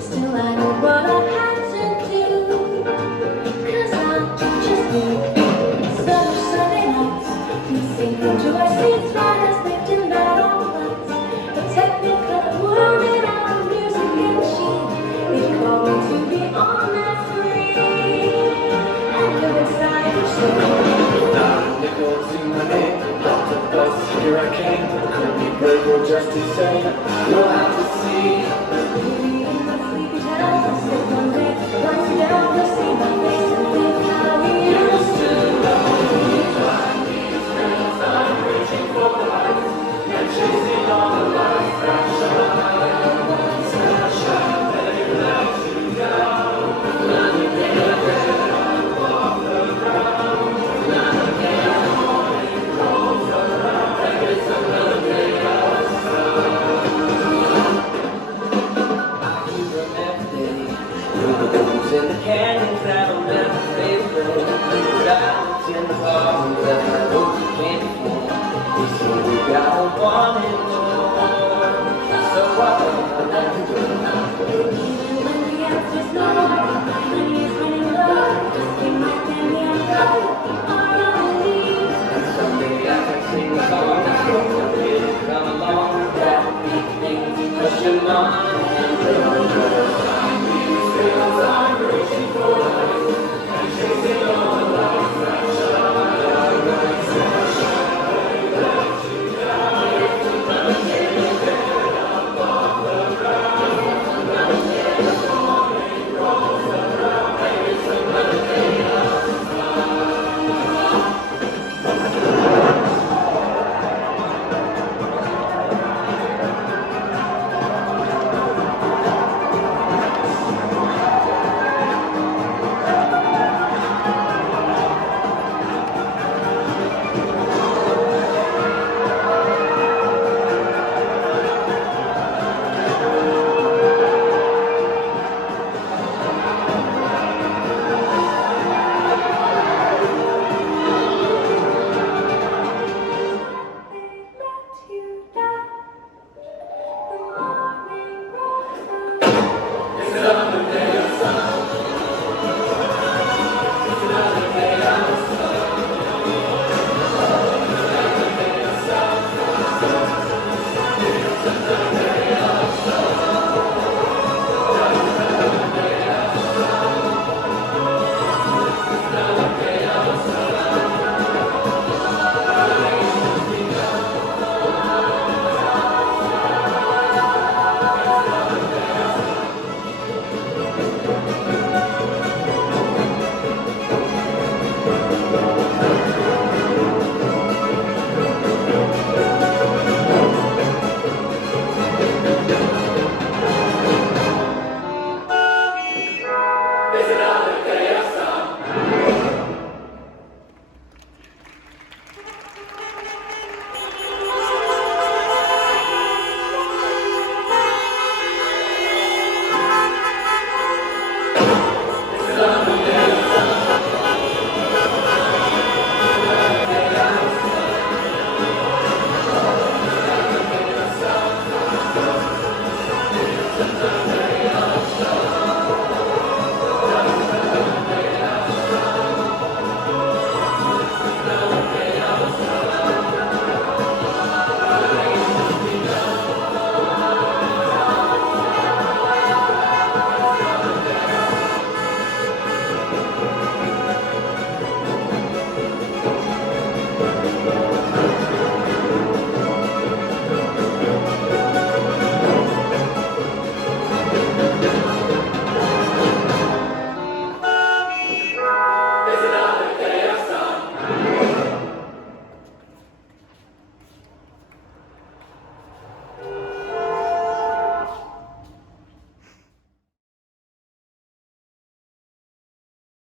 Still, I know what I had to do, 'cause I'm just me. Summer Sunday nights, we sink into our seats right as they dim out all the lights. The technical world in our music and sheen, they call me to be on that screen and live inside your soul. Nickels in my name, off the bus, here I came. Could be brave or just insane. You'll have to